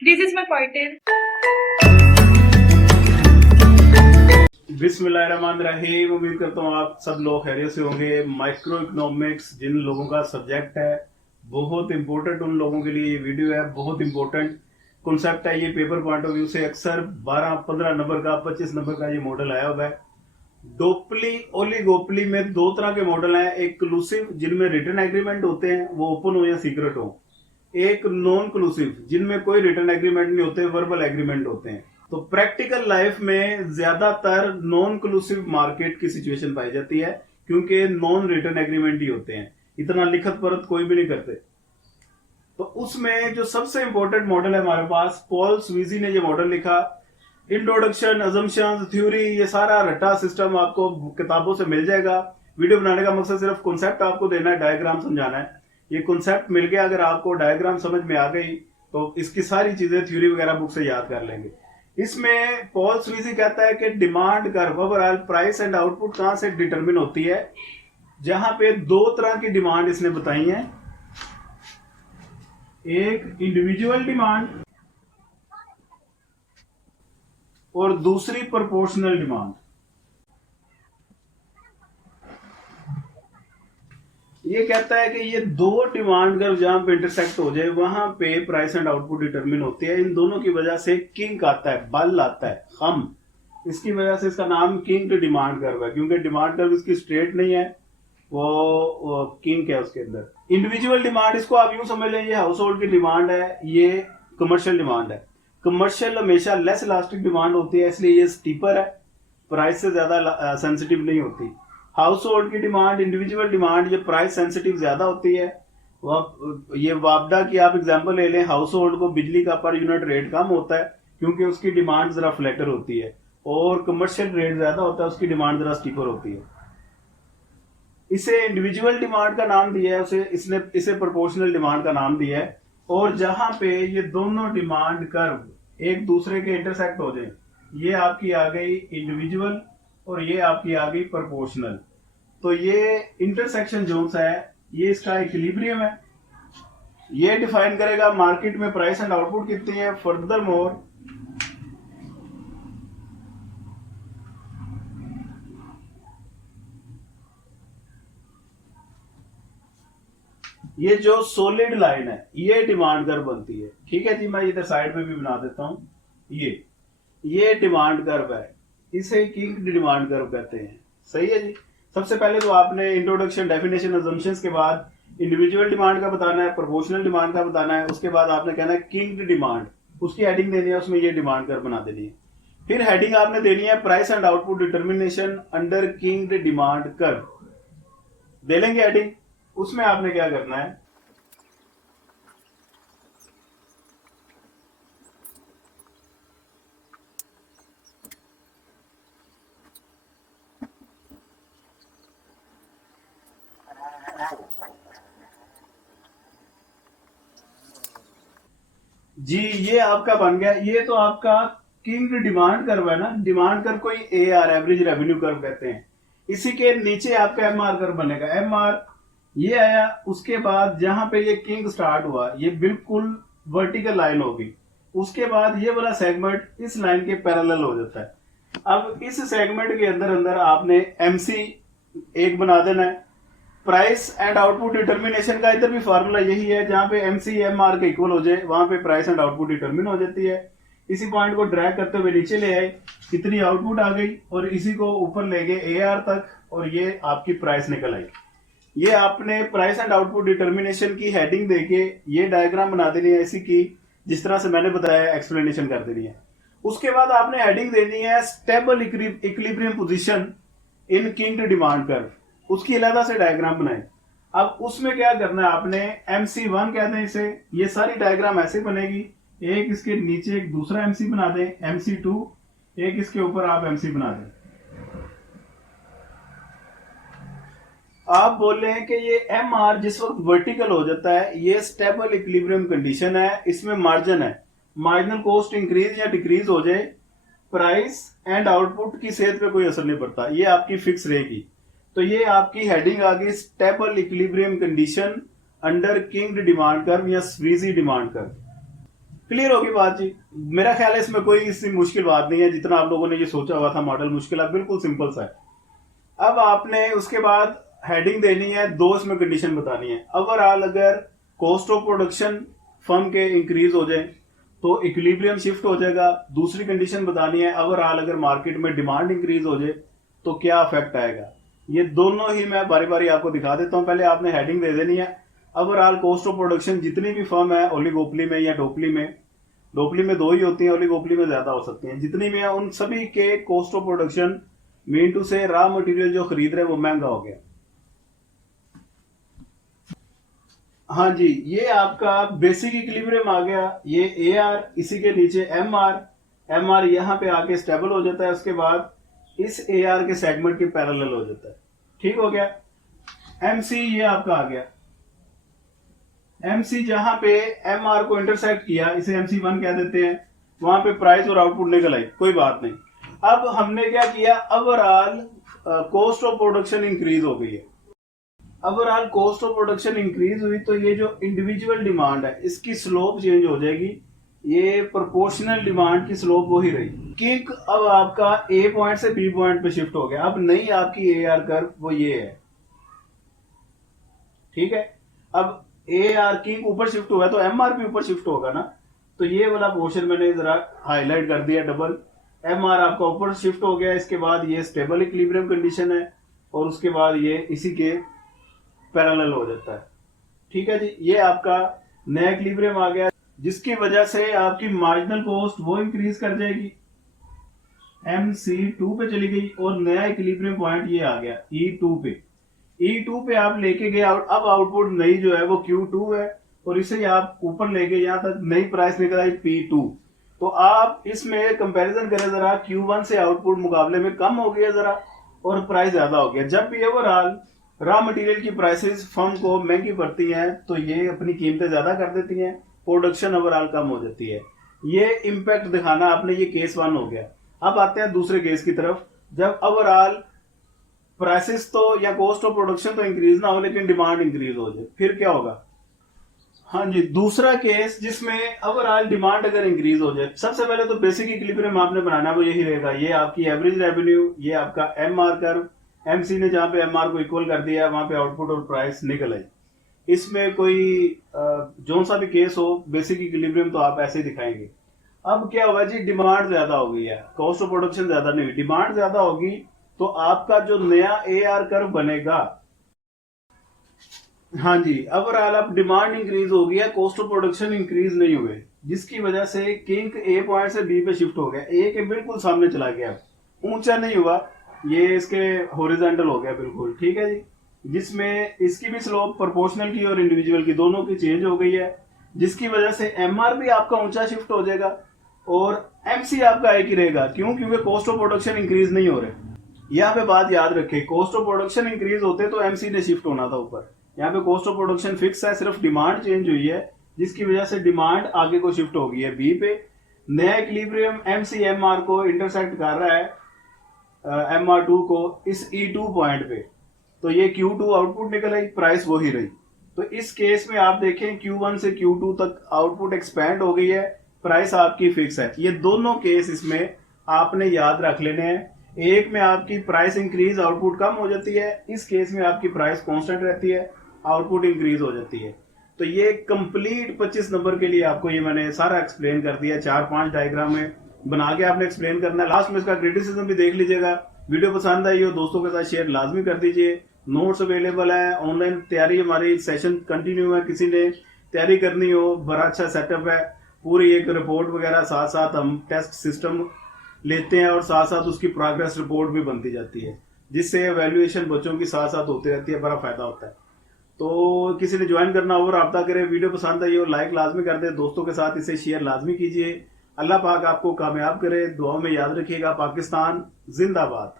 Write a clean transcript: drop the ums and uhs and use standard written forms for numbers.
This is my pointer. बिस्मिल्लाहिर्रहमानिर्रहीम। उम्मीद करता हूँ आप सब लोग खैरियत से होंगे। माइक्रो इकोनॉमिक्स जिन लोगों का सब्जेक्ट है, बहुत इंपॉर्टेंट उन लोगों के लिए ये वीडियो है। बहुत इंपॉर्टेंट कॉन्सेप्ट है ये। पेपर पॉइंट ऑफ व्यू से अक्सर 12-15 नंबर का, 25 नंबर का ये मॉडल आया हुआ है। डोपली ओलिगोपली में दो तरह के मॉडल हैं। एक क्लूसिव जिनमें रिटर्न एग्रीमेंट होते हैं, वो ओपन हो या सीक्रेट हो। एक नॉन क्लूसिव जिनमें कोई रिटर्न एग्रीमेंट नहीं होते, वर्बल एग्रीमेंट होते हैं। तो प्रैक्टिकल लाइफ में ज्यादातर नॉन क्लूसिव मार्केट की सिचुएशन पाई जाती है, क्योंकि नॉन रिटर्न एग्रीमेंट ही होते हैं। इतना लिखत परत कोई भी नहीं करते। तो उसमें जो सबसे इंपॉर्टेंट मॉडल है हमारे पास, पॉल स्वीजी ने ये मॉडल लिखा। इंट्रोडक्शन, अजम्पशन, थ्योरी, ये सारा रट्टा सिस्टम आपको किताबों से मिल जाएगा। वीडियो बनाने का मकसद सिर्फ कॉन्सेप्ट आपको देना है, डायग्राम समझाना है। ये कॉन्सेप्ट मिल गया, अगर आपको डायग्राम समझ में आ गई तो इसकी सारी चीजें थ्योरी वगैरह बुक से याद कर लेंगे। इसमें पॉल स्वीजी कहता है कि demand curve, overall price and output कहां से डिटरमिन होती है। जहां पे दो तरह की डिमांड इसने बताई है, एक इंडिविजुअल डिमांड और दूसरी प्रोपोर्शनल डिमांड। ये कहता है कि ये दो डिमांड कर्व जहां पे इंटरसेक्ट हो जाए, वहां पे प्राइस एंड आउटपुट डिटरमिन होती है। इन दोनों की वजह से किंक आता है, बल आता है, खम। इसकी वजह से इसका नाम किंक डिमांड कर्व है, क्योंकि डिमांड कर्व इसकी स्ट्रेट नहीं है, वो किंक है उसके अंदर। इंडिविजुअल डिमांड, इसको आप यूं समझ लें, ये हाउस होल्ड की डिमांड है, ये कमर्शियल डिमांड है। कमर्शियल हमेशा लेस इलास्टिक डिमांड होती है, इसलिए ये स्टीपर है, प्राइस से ज्यादा सेंसिटिव नहीं होती। हाउस होल्ड की डिमांड, इंडिविजुअल डिमांड, ये प्राइस सेंसिटिव ज्यादा होती है। ये वापडा की आप एग्जांपल ले लें, हाउस होल्ड को बिजली का पर यूनिट रेट कम होता है, क्योंकि उसकी डिमांड जरा फ्लैटर होती है, और कमर्शियल रेट ज्यादा होता है, उसकी डिमांड जरा स्टीपर होती है। इसे इंडिविजुअल डिमांड का नाम दिया है, इसे प्रोपोर्शनल डिमांड का नाम दिया है। और जहां पे ये दोनों डिमांड कर्व एक दूसरे के इंटरसेक्ट हो जाए, ये आपकी आ गई इंडिविजुअल और ये आपकी आ गई प्रोपोर्शनल। तो ये इंटरसेक्शन जोन्स है, ये इसका इक्विलिब्रियम है। ये डिफाइन करेगा मार्केट में प्राइस एंड आउटपुट कितनी है। फर्दर मोर, ये जो सॉलिड लाइन है, ये डिमांड कर्व बनती है। ठीक है जी, मैं इधर साइड में भी बना देता हूं। ये डिमांड कर्व है, इसे किंक डिमांड कर्व कहते हैं। सही है जी। सबसे पहले तो आपने इंट्रोडक्शन, डेफिनेशन, अजम्पशंस के बाद इंडिविजुअल डिमांड का बताना है, प्रोपोर्शनल डिमांड का बताना है। उसके बाद आपने कहना है किंग डिमांड, उसकी हेडिंग देनी है, उसमें ये डिमांड कर्व बना देनी है। फिर हेडिंग आपने देनी है price and output determination under kink demand curve, दे लेंगे हेडिंग। उसमें आपने क्या करना है, जी ये आपका बन गया। ये तो आपका किंग डिमांड कर्व है ना। डिमांड कर्व को AR, एवरेज रेवेन्यू कर्व कहते हैं। इसी के नीचे आपका MR कर्व बनेगा। MR ये आया, उसके बाद जहां पे ये किंग स्टार्ट हुआ, ये बिल्कुल वर्टिकल लाइन होगी। उसके बाद ये वाला सेगमेंट इस लाइन के पैरेलल हो जाता है। अब इस सेगमेंट के अंदर अंदर आपने MC एक बना देना है। प्राइस एंड आउटपुट डिटर्मिनेशन का इधर भी फार्मूला यही है, जहां पे MC MR के इक्वल हो जाए, वहां पे प्राइस एंड आउटपुट डिटर्मिन हो जाती है। इसी पॉइंट को ड्रैग करते हुए नीचे ले आए, कितनी आउटपुट आ गई, और इसी को ऊपर ले गए AR तक, और ये आपकी प्राइस निकल आई। ये आपने प्राइस एंड आउटपुट डिटर्मिनेशन की हेडिंग देके ये डायग्राम बना देनी है, इसी की जिस तरह से मैंने बताया, एक्सप्लेनेशन कर देनी है। उसके बाद आपने हेडिंग देनी है stable equilibrium position in king demand curve, उसकी अलग से डायग्राम बनाए। अब उसमें क्या करना है, आपने MC1 कहते हैं इसे। ये सारी डायग्राम ऐसे बनेगी, एक इसके नीचे एक दूसरा MC बना दें, MC2, एक इसके ऊपर आप MC बना दें। आप बोल रहे हैं कि ये MR जिस वक्त वर्टिकल हो जाता है, ये स्टेबल इक्विलिब्रियम कंडीशन है, इसमें मार्जिन है। मार्जिनल कॉस्ट इंक्रीज या डिक्रीज हो जाए, प्राइस एंड आउटपुट की सेहत पे कोई असर नहीं पड़ता, ये आपकी फिक्स रहेगी। तो ये आपकी हेडिंग आ गई stable equilibrium condition under kink demand curve या स्वीजी डिमांड कर्व। क्लियर होगी बात जी। मेरा ख्याल है इसमें कोई इतनी मुश्किल बात नहीं है, जितना आप लोगों ने ये सोचा हुआ था मॉडल मुश्किल है, बिल्कुल सिंपल सा है। अब आपने उसके बाद हेडिंग देनी है, दो इसमें कंडीशन बतानी है। ओवरऑल अगर कॉस्ट ऑफ प्रोडक्शन फर्म के इंक्रीज हो जाए तो इक्विलिब्रियम शिफ्ट हो जाएगा। दूसरी कंडीशन बतानी है, ओवरऑल अगर मार्केट में डिमांड इंक्रीज हो जाए तो क्या इफेक्ट आएगा। ये दोनों ही मैं बारी बारी आपको दिखा देता हूं। पहले आपने हेडिंग दे देनी है, ओवरऑल कॉस्ट ऑफ प्रोडक्शन जितनी भी फर्म है ओलिगोपोली में या डोपली में, डोपली में दो ही होती है, ओलिगोपोली में ज्यादा हो सकती हैं, जितनी भी है उन सभी के cost of production mean to से रॉ मटेरियल जो खरीद रहे हैं वो महंगा हो गया। हाँ जी, ये आपका बेसिक इक्विलिब्रियम आ गया। ये ए आर, इसी के नीचे एम आर, एम आर यहाँ पे आके स्टेबल हो जाता है, उसके बाद इस ए आर के सेगमेंट के पैरेलल हो जाता है। ठीक हो गया। एम सी ये आपका आ गया। एम सी जहां पे एम आर को इंटरसेक्ट किया, इसे एम सी वन कह देते हैं, वहां पे प्राइस और आउटपुट निकल आई, कोई बात नहीं। अब हमने क्या किया, overall cost of production increase हो गई है। Overall cost of production increase हुई तो ये जो इंडिविजुअल डिमांड है इसकी स्लोप चेंज हो जाएगी। ये प्रोपोर्शनल डिमांड की स्लोप वही रही। किक अब आपका ए पॉइंट से बी पॉइंट पे शिफ्ट हो गया। अब नई आपकी ए आर कर्व वो ये है। ठीक है। अब ए आर किक ऊपर शिफ्ट हुआ है तो एम आर भी ऊपर शिफ्ट होगा ना। तो ये वाला पोर्शन मैंने जरा हाईलाइट कर दिया डबल। एम आर आपका ऊपर शिफ्ट हो गया, इसके बाद ये स्टेबल इक्विलिब्रियम कंडीशन है और उसके बाद ये इसी के पैरेलल हो जाता है। ठीक है जी, ये आपका नया इक्विलिब्रियम आ गया, जिसकी वजह से आपकी मार्जिनल कॉस्ट वो इंक्रीज कर जाएगी, MC2 पे चली गई और नया इक्विलिब्रियम पॉइंट ये आ गया E2 पे। E2 पे आप लेके गए, अब आउटपुट नई जो है वो Q2 है और इसे आप ऊपर ले गए, यहां तक नई प्राइस निकल आई P2। तो आप इसमें कंपैरिजन करें जरा, Q1 से आउटपुट मुकाबले में कम हो गया जरा और प्राइस ज्यादा हो गया। जब भी ओवरऑल रॉ मटेरियल की प्राइसेस फर्म को महंगी पड़ती हैं तो ये अपनी कीमतें ज्यादा कर देती हैं, प्रोडक्शन ओवरऑल कम हो जाती है। ये इम्पैक्ट दिखाना आपने, ये केस 1 हो गया। अब आते हैं दूसरे केस की तरफ। जब ओवरऑल प्राइसेस तो या कॉस्ट ऑफ प्रोडक्शन तो इंक्रीज ना हो लेकिन डिमांड इंक्रीज हो जाए, फिर क्या होगा। हाँ जी, दूसरा केस जिसमें ओवरऑल डिमांड अगर इंक्रीज हो जाए, सबसे पहले तो बेसिक इक्विलिब्रियम आपने बनाना वो यही रहेगा। ये आपकी एवरेज रेवेन्यू, ये आपका एम आर कर्व, एमसी ने जहां पे एमआर को इक्वल कर दिया वहां पे आउटपुट और प्राइस निकल आई। इसमें कोई जो सा भी केस हो, बेसिक इक्विलिब्रियम तो आप ऐसे ही दिखाएंगे। अब क्या होगा जी, डिमांड ज्यादा हो गई है, कॉस्ट ऑफ प्रोडक्शन ज्यादा नहीं हुई, डिमांड ज्यादा होगी तो आपका जो नया ए आर कर्व बनेगा, हाँ जी, ओवरऑल अब डिमांड इंक्रीज हो गया, कॉस्ट ऑफ प्रोडक्शन इंक्रीज नहीं हुए, जिसकी वजह से किंग ए पॉइंट से बी पे शिफ्ट हो गया, ए के बिल्कुल सामने चला गया, ऊंचा नहीं हुआ, ये इसके हॉरिजॉन्टल हो गया बिल्कुल। ठीक है जी, जिसमें इसकी भी स्लोप प्रोपोर्शनल की और इंडिविजुअल की दोनों की चेंज हो गई है, जिसकी वजह से एमआर भी आपका ऊंचा शिफ्ट हो जाएगा और एमसी आपका एक ही रहेगा। क्यों? क्योंकि कॉस्ट ऑफ प्रोडक्शन इंक्रीज नहीं हो रहे। यहाँ पे बात याद रखें, कॉस्ट ऑफ प्रोडक्शन इंक्रीज होते तो एमसी ने शिफ्ट होना था ऊपर। यहाँ पे कॉस्ट ऑफ प्रोडक्शन फिक्स है, सिर्फ डिमांड चेंज हुई है, जिसकी वजह से डिमांड आगे को शिफ्ट हो गई है बी पे। नया इक्विलिब्रियम एमसी एमआर को इंटरसेक्ट कर रहा है, MR2 को इस E2 पॉइंट पे, तो ये Q2 आउटपुट निकल आई, प्राइस वही रही। तो इस केस में आप देखें Q1 से Q2 तक आउटपुट एक्सपैंड हो गई है, प्राइस आपकी फिक्स है। ये दोनों केस इसमें आपने याद रख लेने हैं। एक में आपकी प्राइस इंक्रीज, आउटपुट कम हो जाती है, इस केस में आपकी प्राइस कांस्टेंट रहती है, आउटपुट इंक्रीज हो जाती है। तो ये कंप्लीट 25 नंबर के लिए आपको ये मैंने सारा एक्सप्लेन कर दिया, 4-5 डायग्राम में बना के आपने एक्सप्लेन करना है। लास्ट में इसका क्रिटिसिज्म भी देख लीजिएगा। वीडियो पसंद आई हो दोस्तों के साथ शेयर लाजमी कर दीजिए। नोट्स अवेलेबल है, ऑनलाइन तैयारी हमारी सेशन कंटिन्यू है, किसी ने तैयारी करनी हो बड़ा अच्छा सेटअप है, पूरी एक रिपोर्ट वगैरह, साथ साथ हम टेस्ट सिस्टम लेते हैं और साथ साथ उसकी प्रोग्रेस रिपोर्ट भी बनती जाती है, जिससे एवेल्युएशन बच्चों की साथ साथ होती रहती है, बड़ा फायदा होता है। तो किसी ने ज्वाइन करना हो रब्ता करे। वीडियो पसंद आई हो लाइक लाजमी कर दे, दोस्तों के साथ इसे शेयर लाजमी कीजिए। अल्लाह पाक आपको कामयाब करे, दुआओं में याद रखिएगा। पाकिस्तान जिंदाबाद।